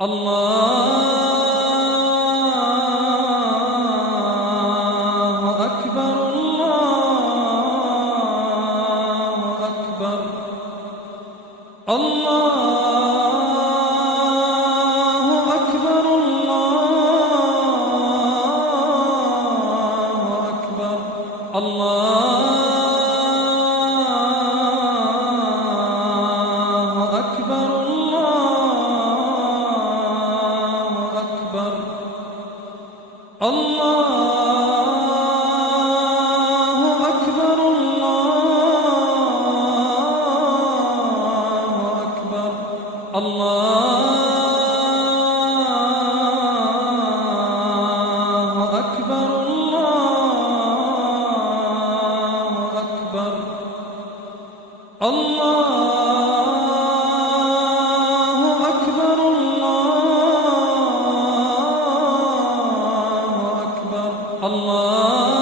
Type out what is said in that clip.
الله أكبر الله أكبر الله أكبر الله أكبر الله أكبر الله أكبر الله أكبر الله أكبر الله أكبر الله أكبر الله أكبر الله أكبر الله